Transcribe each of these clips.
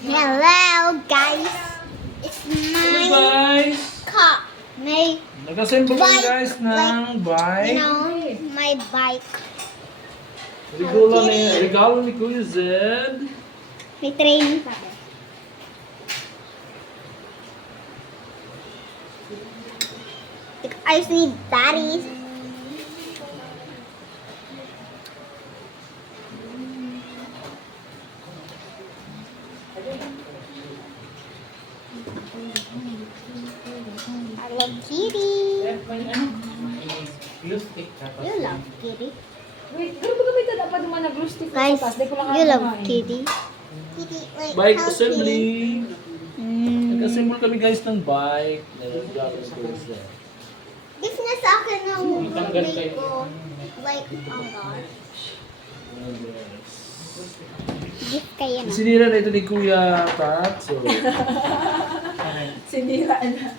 Hello, guys. It's Hello my guys! car. My, Nag-assemble kami Bike. guys ng bike. my bike. Regalo ni Kuya Zed. May training pa. I just need daddies. I love Kitty. You love Kitty. Wait, pero baga may dapat naman nag-glue stick Guys, sa taas. Di ko lang you alam love kumain. Kitty. Kitty, wait. Bike how assembly. Kitty? Nag-assemble kami guys ng bike. Regalo ni Kuya Zed. Gift na sa akin ng birthday ko. Like, oh gosh. Gift kayo na. Sinira na ito ni Kuya Pat. So, Sinira na.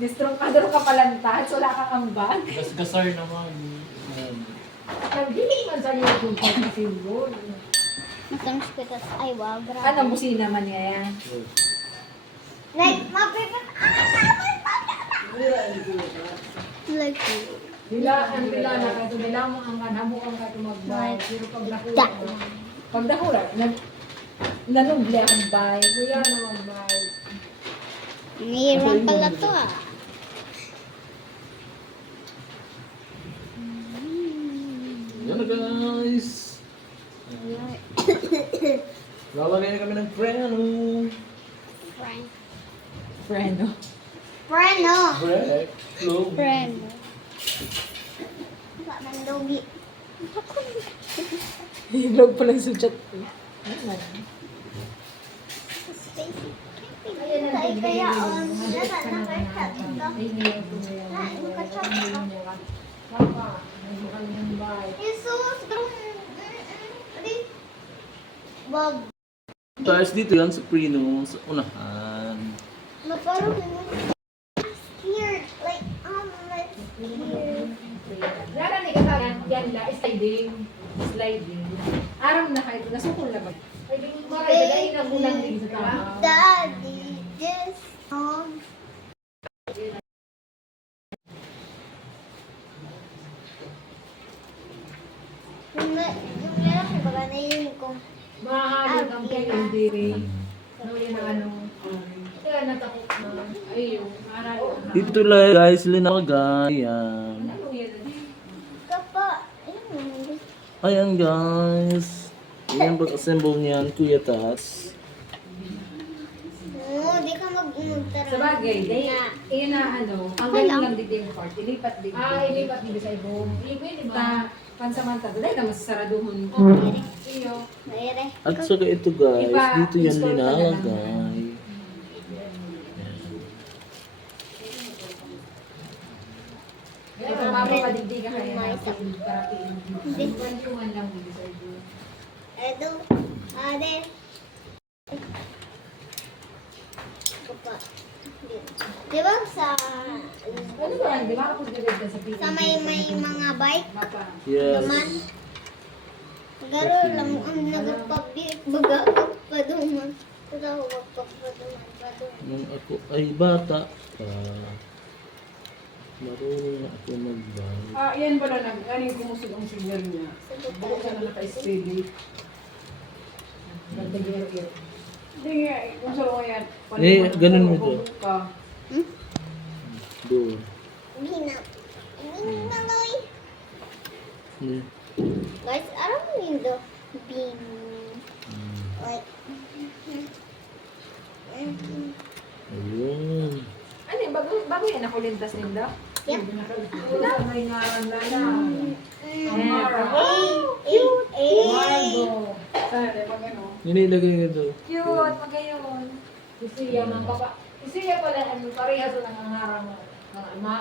Distrongkador ka palantahan, so wala kang ambag. gasgasar naman. Nagbili man sa iyo kung pag-simbol. Matamis ko tas, ay wow, grabe. Ano, busina man niya yan. Like, mapipit. Like, Nila na kayo, nila mo ang anamo ang kayo magbay. Pero pag dakura, nanubli ang bay. Kuya na magbay. mayroon pala to ah. Yan na guys. Lalagay na kami ng preno. Friend. Friend, no? Friend, no. Brek. Low. Friend. Wala man dogi. Hilog pa lang sa chat ko. Ay, kaya on. Dala na kayo sa dito. Jesus, Bob, Guys, dito yan sa preno. Sa unahan. parang scared. Like, like, scared. Lala ni katagan, yan la, sliding. Sliding. Aram na kayo, nasukol na ba? Ay, dahil na kulang din sa tama. Daddy, this yung lalaki baga na yun kung Mahalin ang PLDA. No, yan ang ano. Kaya natakot na. Ay, yung mahalin. Dito lang guys, linagay. Yan. Ano yan? kapa, Ayan guys. Ayan pag-assemble niyan, Kuya Tats. di ka mag-umutara. Sa bagay, yun na ano, ang galing lang dito yung part. Ilipat din. Ilipat din sa ibong. Ibig, pansamantala. Dahil na masasaraduhon. Iyo. Mayre. At saka ito guys, Iba, dito yan install ka na lang. linalagay. Ito, mapapadigdigan kayo May na isa. parating. Kwentuhan lang dito sa ibong. Edo, ade. Kapa. Di ba sa Ano ba? Di ba ako dito sa PLDA? sa may mga bike Mapa. Yes. naman? Garo lang ang nagpapabik baga pa duman. Ito magpapaduman pa duman. Nung ako ay bata pa, marunong na ako mag-bike. Yan pala ano yung kumusog ang singer niya. Bukod sa na naka-steady. Nagdagir-gir. Hindi nga, kung saan ko yan. Ganun mo ito. Doon. Hina. Hinaloy. Yeah. Guys, alam mo yun do? Bean. Like. Ayun. Ano yung bago yan ako lintas ninda? Yep. Wala, may naran-lala. Margo. Sana, pag ano. Nilagay nga ito. Cute, magayon. Isiya man papa. Isiya pala, ano, parehas na nangangarang ng ama.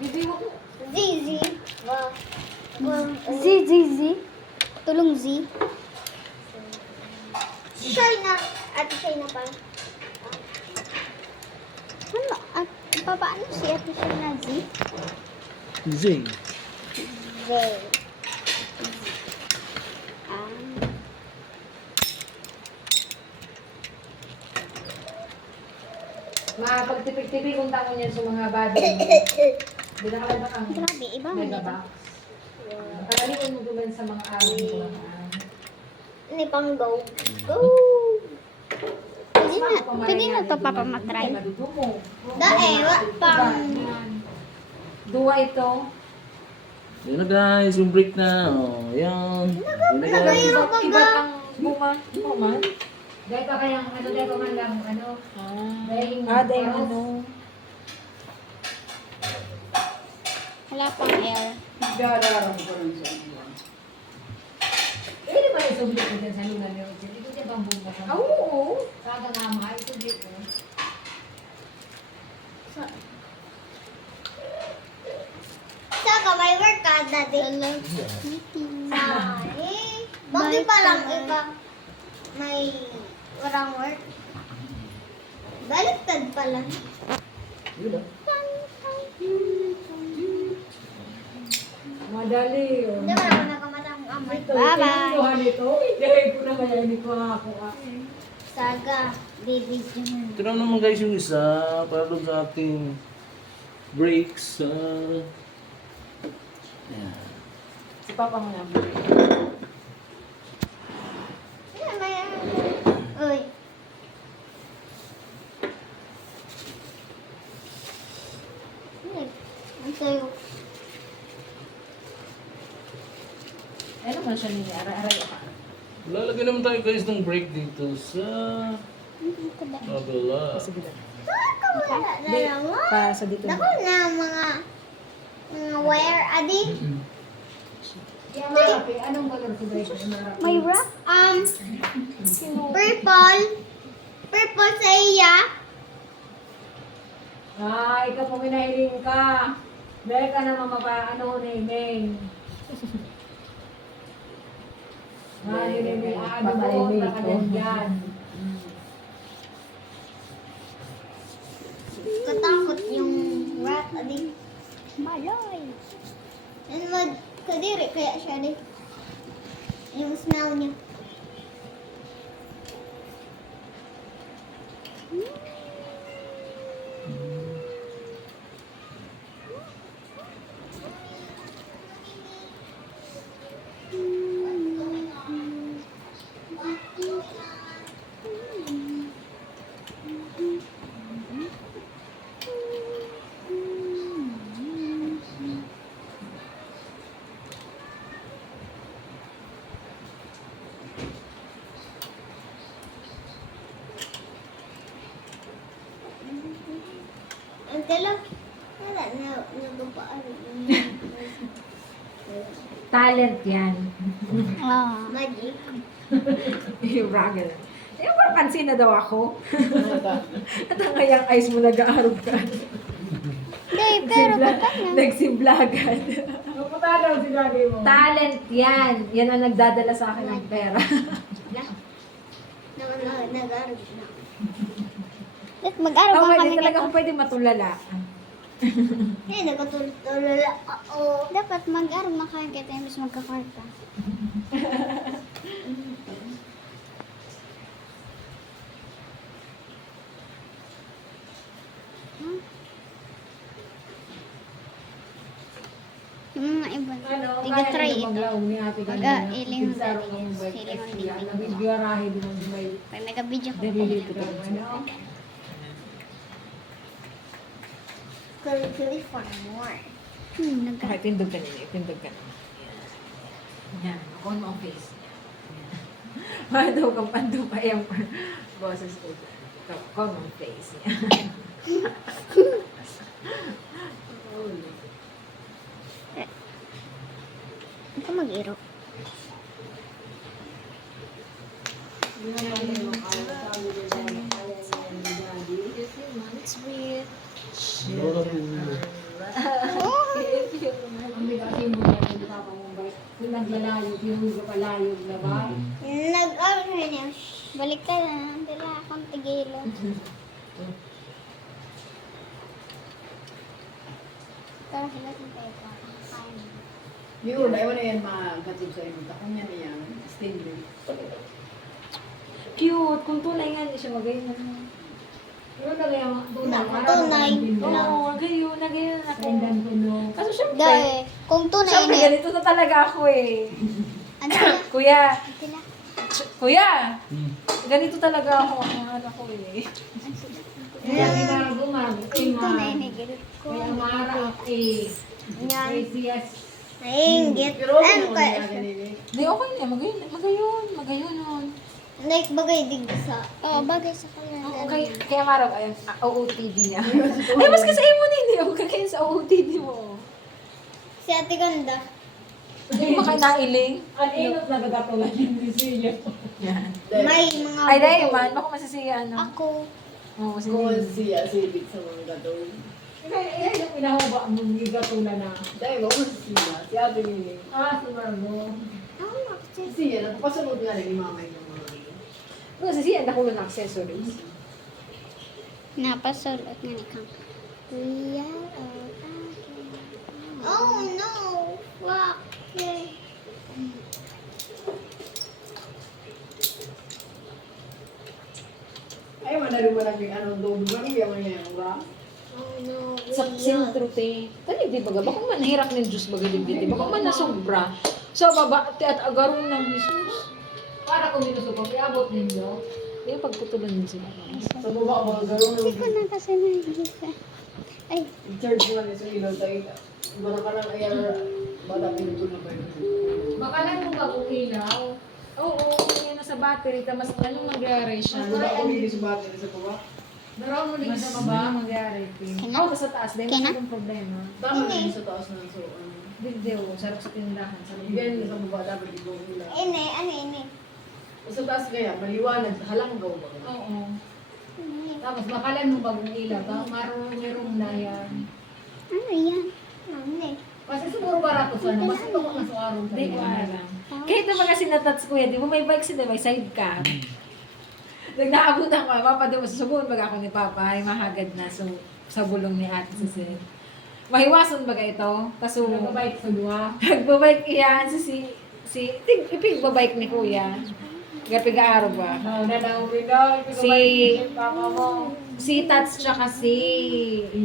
Bibi mo ko. Zizi. Wow. Z, Z, Z. Tulong Z. China. Ate China pa. Ano? At paano si Ate Shana Z? Zing. Zay. Pagtipik-tipik kung tamo niyan sa mga body. Hindi na kalabak ang Grabe, iba man mega ito. box. Karaniwan mo guman sa mga araw ko. Ini pang go. Go! Pwede na ito papamatry. Dae, wa pang... Dua ito. Yan na guys, yung break na. Oh, yan. Yan na guys. Mayroon pa Iba ga. ang bunga. Ito man. Dahil pa kayang ano, dahil pa man lang, ano. Dahil ano. Wala pang air. Pwede ba yung sublit ko dyan sa lugar niyo? Ito dyan bang bunga? Oo. Saga nga mga, ito dito. Saka may work ka dati. Ay, bakit pa lang iba may warang work? Baliktad pala. Madali yun. Hindi mo naman nakamatang amoy. Ito, Bye-bye. kinukuha nito. Dahil ko na kaya hindi ko ako. Saga, baby June. Ito lang naman guys yung isa para doon sa ating breaks. Yan. Si Papa mo na. Uy. Ang sayo. Ano man siya niya? Aray-aray ka. Lalagay naman tayo guys ng break dito sa kabila. Wala na naman. Pa sa dito. Naku na mga wire adi. Kaya marapi, anong color ko ba ito? May wrap? Purple. Purple sa iya. Ah, ikaw po minahiling ka. Dahil ka naman ano Neng. Ano mo, baka yan. Katakot yung rat adi. Maloy. Ano mo, kadiri kaya siya di. Yung smell niya. Ang tala, wala na, nagpapaan. Talent yan. Ah. Magic. Yung bragger. Eh, wala pansin na daw ako. At ang kayang eyes mo nag-aarog ka. Hindi, pero baka na. Nagsimblagan. Pupunta daw si daddy mo. Talent yan. Yan ang nagdadala sa akin ng pera. Nag-arog na. Let's mag-araw Oh, pa hindi kami talaga nito. ako pwede matulala. Eh, nagkatulala ako. Dapat mag-araw na kayo kita imbis magkakarta. Yung mga iba. Tiga-try ito. Mag-iling sa siling ang dibig. Nabibigarahe din ang may Pag nag-video ko, dalili ko. Currently for more. Kahit tindog ka nila, tindog ka nila. Yan, ako ang mga face. Daw kang pando pa yung boses ko. Ito, common face. Ito mag-iro. Ang bigasin mo na yung papa mo ba? Kung naglalayog, yung palayog na ba? Nag-arog na niya. Balik ka na. Dila akong tigilo. Pero sila kung tayo pa. Kain. Yun, ayaw na yan makatib sa inyo. Takong yan yan. Stingray. Cute! Kung tunay nga, hindi siya magayon. Ano na kaya Tunay. Oo, gayon, nagayon ako. Kaso syempre, Dahil, kung tunay syempre na, ganito na talaga ako eh. ano sila? Kuya, Sila? kuya, Hmm. ganito talaga ako ang ano ko eh. Kaya ginagawa, Kung tunay na, ganun ko. kaya maharap eh. Yan. Yes. Nainggit. Pero Ano ano kaya? Di okay na, magayon nun. Like, bagay din sa... Oo, bagay sa kanya. Oo, kaya marap, ayun, OOTD niya. Ay, mas kasi mo na hindi ako kakain sa OOTD mo. Si Ate Ganda. Hindi mo kayo nailing. Ang inot na nagkatulan yung decision. Yan. May mga... Ay, dahil man, baka masasiya, ano. Ako. Oo, sige. Kung siya, sibig sa mga gatoy. Kaya yung pinahuba mo, yung gatula na. Dahil ba, kung siya, si Ate Nini. Si Margo. Ako, Siya, nagpapasunod nga rin ni Mama yung mga Kasi siya, nakulo ng accessories. Napasulot nga ni Kang. We are all Oh no! Fuck! Okay. ay, manalo mo lang yung anong doon. Ano yung mga yung ura? Oh no! Sa We are... sentro, te. Tani, di ba? Baka man nahirap ng Diyos baga di ba? Baka man nasobra. Sa baba, te at agaron ng Jesus. Para kung minusupang, iabot ninyo. Yung pagputulan din sila. Sa baba, mga gano'n. Hindi ko na kasi nakikita. Ay, I-charge mo lang sa ilaw tayo. Bara ka lang ayar, bata pinutol na pa yun. Baka lang kung bagong ilaw. Oo, kaya nasa battery, tamas anong nangyari siya? Wala ko hindi sa battery sa baba. Daraw mo din sa Ba, baba. mangyari, te. Kina? Oo, sa taas, dahil Kina? mas problema. Tama na yun sa taas na so, Video, sarap sa tindahan. Sarap Yan sa baba dapat ito ang ilaw. Ine, ano ine? Sa taas kaya, maliwanag, halanggaw ba? Oo. Tapos baka lang nung bagong ilaw. Merong na yan. ano yan? Ano Kasi siguro barato sa ano. Basta ito kung nasa araw sa Hindi ko alam. Kahit naman kasi natats kuya, di ba may bike sila, may sidecar. Nag-naabot ako, papa daw, susubuan baga ako ni papa, ay mahagad na so, sa bulong ni ate sa sin. Mahiwason baga ito, kaso Nagabait sa duwa. nagbabike iyan ipig babike ni kuya. Gapiga-araw ba? Nadaw daw. Si Tats tsaka si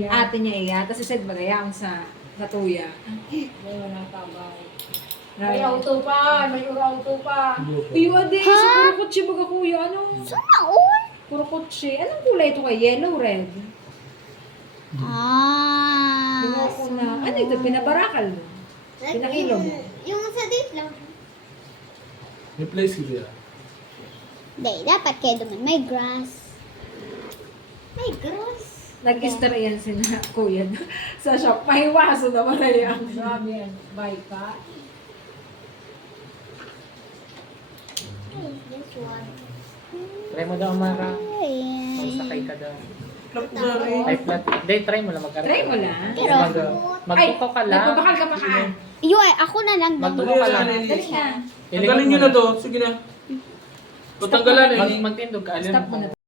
ate niya iya, tapos si Sed bagayang sa tuya. Ngayon ang tabay. May auto pa. May auto pa. Iyo ade, sa puro kotse baga kuya, ano? Naon? Puro kotse. Anong kulay ito kay yellow, red? Ah. Ko na. Ano ito? Pinabarakal mo? Pinakilo mo? Yung sa date lang. May place ko dyan. Hindi, dapat kayo duman. May grass. May grass. Nag-star yan si na kuya sa shop. Mahiwaso na wala yan. Grabe yan. Bike ka. This one. Try mo daw, Mara. Ay. Magsakay ka daw. Ay, Ay, flat. Hindi, try mo lang magkaroon. Try mo lang. Pero, Magtukaw ka lang. Nagpapakal ka pa kaan. yun, ako na lang Magtukaw ka lang. Dali na. Tanggalin nyo na to. Sige na. Patanggalan eh. Magtindog ka. Alin Stop mo na.